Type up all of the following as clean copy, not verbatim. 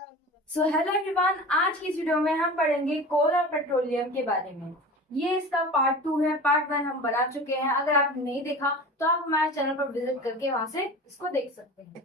So hello everyone, आज की इस वीडियो में हम पढ़ेंगे कोल और पेट्रोलियम के बारे में। ये इसका पार्ट 2 है। पार्ट 1 हम बना चुके हैं। अगर आपने नहीं देखा तो आप हमारे चैनल पर विजिट करके वहां से इसको देख सकते हैं।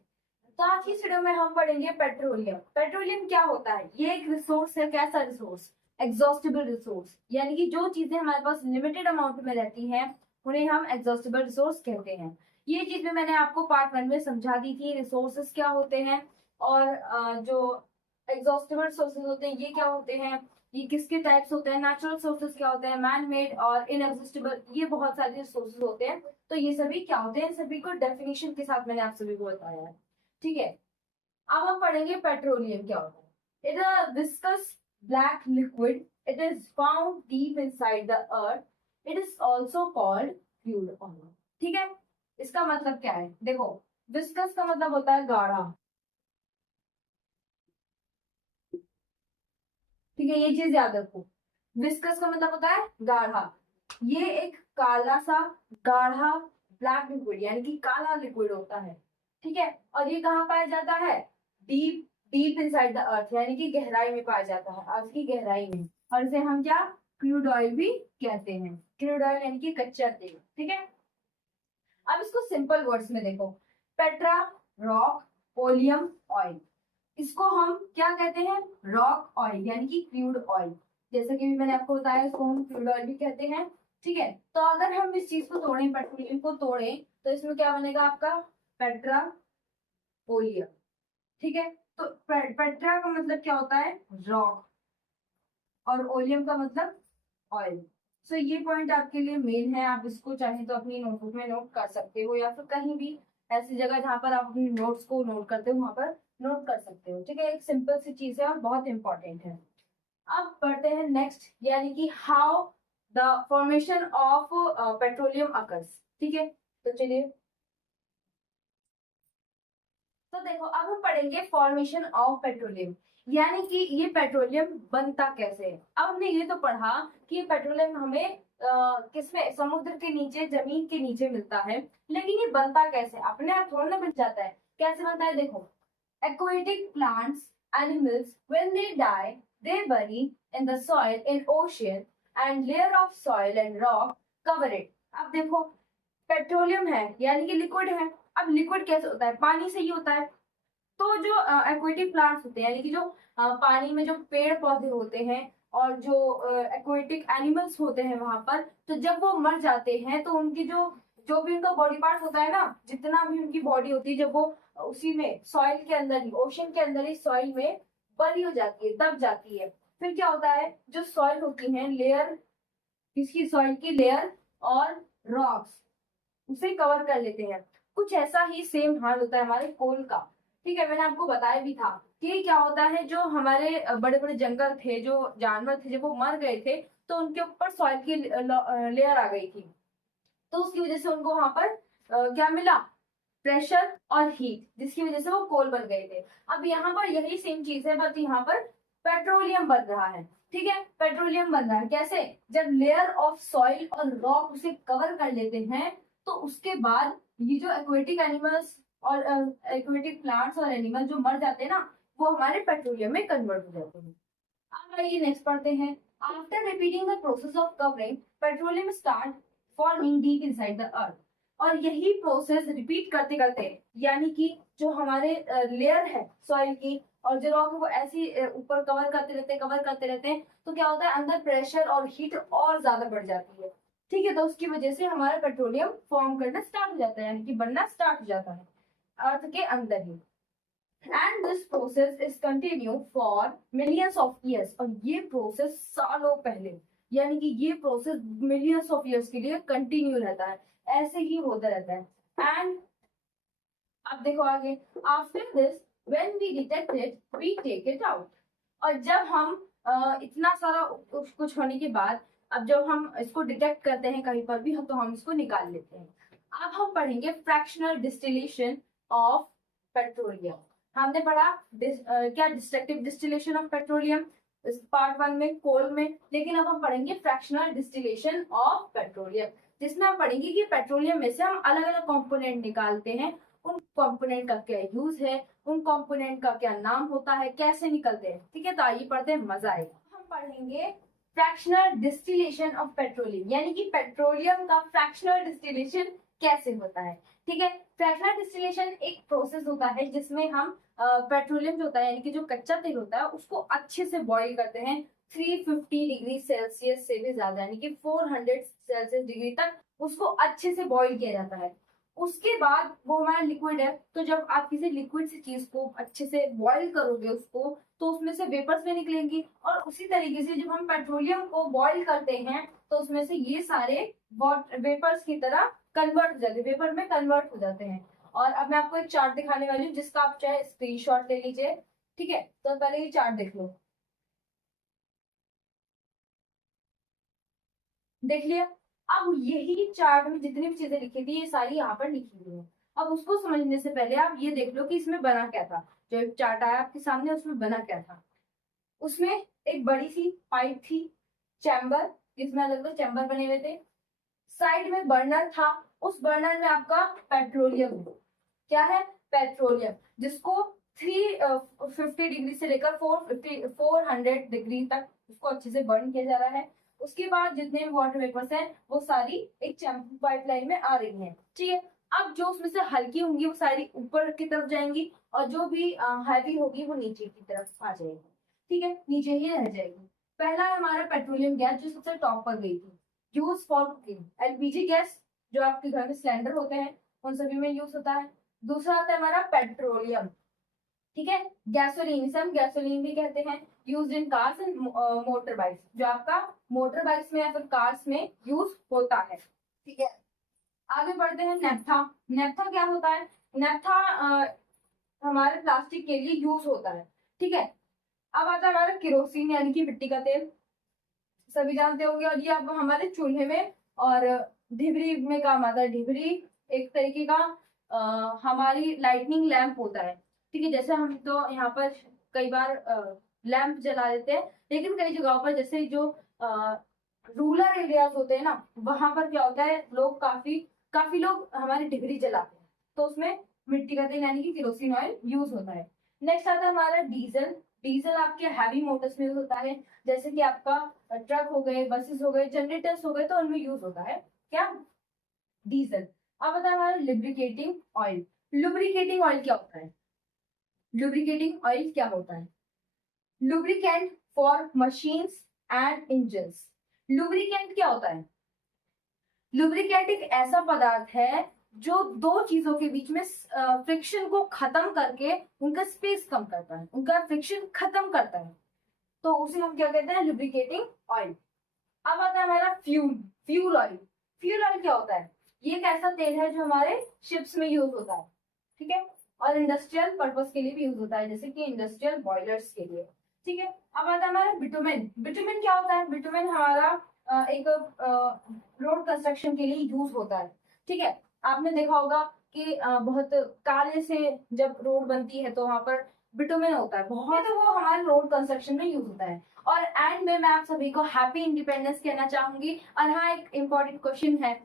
तो आज की इस वीडियो में हम पढ़ेंगे पेट्रोलियम। पेट्रोलियम क्या होता है? ये एक रिसोर्स है। कैसा रिसोर्स? एग्जॉस्टिबल रिसोर्स, यानी कि जो चीजें हमारे पास लिमिटेड अमाउंट में रहती हैं उन्हें हम एग्जॉस्टिबल रिसोर्स कहते हैं। ये चीज भी मैंने आपको पार्ट 1 में समझा दी थी, रिसोर्सेस क्या होते हैं और जो एग्जॉस्टिबल सोर्सेज होते हैं ये क्या होते हैं, ये किसके टाइप्स होते हैं, नेचुरल सोर्सेज क्या होते हैं, मैन मेड और इनएग्जिस्टिबल, ये बहुत सारे सोर्सेज होते हैं। तो ये सभी क्या होते हैं, सभी को डेफिनेशन के साथ मैंने आप सभी को बताया है। ठीक है, अब हम पढ़ेंगे पेट्रोलियम क्या होता है। It is a viscous black liquid, it is found deep inside the earth, it is also called fluid oil. ठीक है, इसका मतलब क्या है? देखो, विस्कस का मतलब होता है गाढ़ा। ठीक है, ये चीज याद रखो। विस्कस का मतलब होता है गाढ़ा। ये एक काला सा गाढ़ा ब्लैक लिक्विड यानी कि काला लिक्विड होता है। ठीक है, और ये कहाँ पाया जाता है? Deep deep inside the earth, यानी कि गहराई में पाया जाता है, अर्थ की गहराई में। और इसे हम क्या, क्रूड ऑयल भी कहते हैं। क्रूड ऑयल यानी कि कच्चा तेल। ठीक है, अब इसको सिंपल वर्ड्स में देखो। Petra, rock, oleum, oil. इसको हम क्या कहते हैं? रॉक ऑयल यानी कि क्रूड ऑयल। जैसे कि भी मैंने आपको बताया, इसको हम क्रूड ऑयल भी कहते हैं। ठीक है, तो अगर हम इस चीज को तोड़ें, पेट्रोलियम को तोड़ें, तो इसमें क्या बनेगा आपका? Petra oleum. ठीक है, तो पेट्रा का मतलब क्या होता है? रॉक। और ओलियम का मतलब ऑयल। सो ये पॉइंट आपके लिए मेन है। आप इसको चाहे तो अपनी नोटबुक में नोट कर सकते हो, या फिर कहीं भी ऐसी जगह जहां पर आप अपनी नोट्स को नोट करते हो वहां पर नोट कर सकते हो। ठीक है, एक सिंपल सी चीज है और बहुत इंपॉर्टेंट है। अब बढ़ते हैं नेक्स्ट, यानी कि how the formation of petroleum occurs. ठीक है, तो चलिए, तो देखो अब हम पढ़ेंगे फॉर्मेशन ऑफ पेट्रोलियम, यानी कि ये पेट्रोलियम बनता कैसे है। अब हमने ये तो पढ़ा कि पेट्रोलियम हमें किसमें, समुद्र के नीचे, जमीन के नीचे मिलता है। लेकिन ये बनता कैसे? अपने आप थोड़ा ना बन जाता है। कैसे बनता है? देखो, aquatic plants, animals, when they die, they bury in the soil in ocean and layer of soil and rock cover it. अब देखो, पेट्रोलियम है यानी कि लिक्विड है। अब लिक्विड कैसे होता है? पानी से ही होता है। तो जो एक्वेटिक प्लांट्स होते हैं, यानी कि जो पानी में जो पेड़ पौधे होते हैं और जो एक्वेटिक एनिमल्स होते हैं वहां पर, तो जब वो मर जाते हैं तो उनकी जो जो भी उनका बॉडी पार्ट होता है ना, जितना भी उनकी बॉडी होती है, जब वो उसी में सॉइल के अंदर ही, ओशन के अंदर ही सॉइल में बरी हो जाती है, दब जाती है। फिर क्या होता है? जो सॉइल होती है, लेयर, इसकी सॉइल की लेयर और रॉक्स उसे कवर कर लेते हैं। कुछ ऐसा ही सेम हाल होता है हमारे कोल का। ठीक है, मैंने आपको बताया भी था कि क्या होता है, जो हमारे बड़े बड़े जंगल थे, जो जानवर थे, जब वो मर गए थे तो उनके ऊपर सॉइल की लेयर आ गई थी। तो उसकी वजह से उनको वहां पर क्या मिला? प्रेशर और हीट, जिसकी वजह से वो कोल बन गए थे। अब यहाँ पर यही सेम चीज है, बस यहाँ पर पेट्रोलियम बन रहा है। ठीक है, पेट्रोलियम बन रहा है कैसे? जब लेयर ऑफ सॉइल और रॉक उसे कवर कर लेते हैं, तो उसके बाद ये जो एक्वेटिक एनिमल्स और एक्वेटिक प्लांट्स और एनिमल जो मर जाते हैं ना, वो हमारे पेट्रोलियम में कन्वर्ट हो जाते हैं। अब आइए नेक्स्ट पढ़ते हैं। After repeating the process of covering, petroleum start forming deep inside the earth. और यही प्रोसेस रिपीट करते करते, यानी कि जो हमारे लेयर है सॉइल की और जो रॉक है, वो ऐसी ऊपर कवर करते रहते हैं, तो क्या होता है, अंदर प्रेशर और हीट और ज्यादा बढ़ जाती है। ठीक है, तो उसकी वजह से हमारा पेट्रोलियम फॉर्म करना स्टार्ट हो जाता है, यानी कि बनना स्टार्ट हो जाता है अर्थ के अंदर ही। And this process is continue for millions of years. और ये प्रोसेस सालों पहले, यानी कि ये प्रोसेस मिलियंस ऑफ ईयर्स के लिए कंटिन्यू रहता है, ऐसे ही होता रहता है। एंड अब देखो आगे, after this when we detect it we take it out. और जब हम इतना सारा कुछ होने के बाद, अब जब हम इसको डिटेक्ट करते हैं कहीं पर भी, तो हम इसको निकाल लेते हैं। अब हम पढ़ेंगे फ्रैक्शनल डिस्टिलेशन ऑफ पेट्रोलियम। हमने पढ़ा क्या डिस्ट्रक्टिव डिस्टिलेशन ऑफ पेट्रोलियम इस पार्ट 1 में, कोल में। लेकिन अब हम पढ़ेंगे फ्रैक्शनल डिस्टिलेशन ऑफ पेट्रोलियम, जिसमें हम पढ़ेंगे कि पेट्रोलियम में से हम अलग अलग कंपोनेंट निकालते हैं उन कंपोनेंट का क्या यूज है, उन कंपोनेंट का क्या नाम होता है, कैसे निकलते हैं। ठीक है, तो आइए पढ़ते हैं, मजा आएगा। हम पढ़ेंगे फ्रैक्शनल डिस्टिलेशन ऑफ पेट्रोलियम, यानी कि पेट्रोलियम का फ्रैक्शनल डिस्टिलेशन कैसे होता है। ठीक है, फ्रैक्शनल डिस्टिलेशन एक प्रोसेस होता है जिसमें हम पेट्रोलियम जो होता है यानी कि जो कच्चा तेल होता है उसको अच्छे से बॉईल करते हैं 350 डिग्री सेल्सियस से भी ज्यादा, यानी कि 400 सेल्सियस डिग्री तक उसको अच्छे से बॉईल किया जाता है। उसके बाद वो हमारा लिक्विड है, तो जब आप किसी लिक्विड सी चीज को अच्छे से बॉईल करोगे उसको, तो उसमें से वेपर्स भी निकलेंगी, और उसी तरीके से जब हम पेट्रोलियम को बॉईल करते हैं तो उसमें से ये सारे वेपर्स की तरह कन्वर्ट हो जाते हैं, वेपर में कन्वर्ट हो जाते हैं। और अब मैं आपको एक चार्ट दिखाने वाली हूँ जिसका आप चाहे स्क्रीनशॉट ले लीजिए। ठीक है, तो पहले ये चार्ट देख लो, देख लिया। अब यही चार्ट में जितनी भी चीजें लिखी थी ये सारी यहाँ पर लिखी हुई है। अब उसको समझने से पहले आप ये देख लो कि इसमें बना क्या था। जो चार्ट आया आपके सामने उसमें बना क्या था। उसमें एक बड़ी सी पाइप थी, चैम्बर, जिसमें अलग अलग चैम्बर बने हुए थे। साइड में बर्नर था, उस बर्नर में आपका पेट्रोलियम, क्या है, पेट्रोलियम, जिसको 350 डिग्री से लेकर 400 डिग्री तक उसको अच्छे से बर्न किया जा रहा है। उसके बाद जितने भी वाटर वेपर्स हैं वो सारी एक चैम्बर पाइपलाइन में आ रही हैं। ठीक है, अब जो उसमें से हल्की होंगी वो सारी ऊपर की तरफ जाएंगी, और जो भी हैवी होगी वो नीचे की तरफ आ जाएगी। ठीक है, नीचे ही रह जाएगी। पहला है हमारा पेट्रोलियम गैस, जो सबसे टॉप पर गई थी, use for cooking. LPG gas, जो आपके घर में सिलेंडर होते हैं उन सभी में यूज होता है। दूसरा आता है हमारा पेट्रोलियम। ठीक है, गैसोलीन, इसे हम गैसोलीन भी कहते हैं, use in cars and motor bikes, जो आपका मोटर बाइक्स में या फिर कार्स में यूज होता है। ठीक है, आगे बढ़ते हैं। नेफ्था, नेफ्था क्या होता है। नेफ्था हमारे प्लास्टिक के लिए यूज होता है। ठीक है, अब आता है हमारा केरोसिन, यानी कि मिट्टी का तेल, सभी जानते होंगे, और ये अब हमारे चूल्हे में और ढिबरी में काम आता है। ढिबरी एक तरीके का हमारी लाइटनिंग लैंप होता है। ठीक है, जैसे हम तो यहाँ पर कई बार लैंप जला देते हैं, लेकिन कई जगहों पर जैसे जो रूरल एरियाज होते हैं ना, वहां पर क्या होता है, लोग काफी काफी लोग हमारी डिबरी जलाते हैं, तो उसमें मिट्टी का तेल यानी कि केरोसिन ऑयल यूज होता है। नेक्स्ट आता है हमारा डीजल। डीजल आपके हैवी मोटर्स में यूज होता है, जैसे कि आपका ट्रक हो गए, बसेस हो गए, जनरेटर्स हो गए, तो उनमें यूज होता है क्या, डीजल। अब आता है हमारा लुब्रिकेटिंग ऑयल। लुब्रिकेटिंग ऑयल क्या होता है। लुब्रिकेटिंग ऑयल क्या होता है, lubricant for machines and engines. Lubricant क्या होता है, लुब्रिकेंट एक ऐसा पदार्थ है जो दो चीजों के बीच में फ्रिक्शन को खत्म करके उनका स्पेस कम करता है, उनका फ्रिक्शन खत्म करता है, तो उसे हम क्या कहते हैं, लुब्रिकेटिंग ऑयल। अब आता है हमारा fuel, fuel oil. Fuel oil क्या होता है, ये एक ऐसा तेल है जो हमारे शिप्स में यूज होता है। ठीक है, और इंडस्ट्रियल पर्पस के लिए भी यूज होता है, जैसे कि इंडस्ट्रियल बॉयलर्स के लिए। ठीक है, अब आता है हमारा बिटुमेन। बिटुमेन क्या होता है, बिटुमेन हमारा एक रोड कंस्ट्रक्शन के लिए यूज होता है। ठीक है, आपने देखा होगा कि बहुत काले से जब रोड बनती है तो वहां पर बिटुमेन होता है बहुत, तो वो हमारे रोड कंस्ट्रक्शन में यूज होता है। और एंड में मैं आप सभी को हैप्पी इंडिपेंडेंस कहना चाहूंगी। और हाँ, एक इम्पोर्टेंट क्वेश्चन है,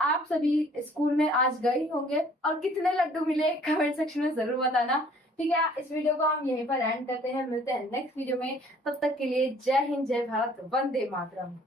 आप सभी स्कूल में आज गए होंगे और कितने लड्डू मिले कमेंट सेक्शन में जरूर बताना। ठीक है, इस वीडियो को हम यहीं पर एंड करते हैं, मिलते हैं नेक्स्ट वीडियो में। तब तक के लिए जय हिंद, जय भारत, वंदे मातरम।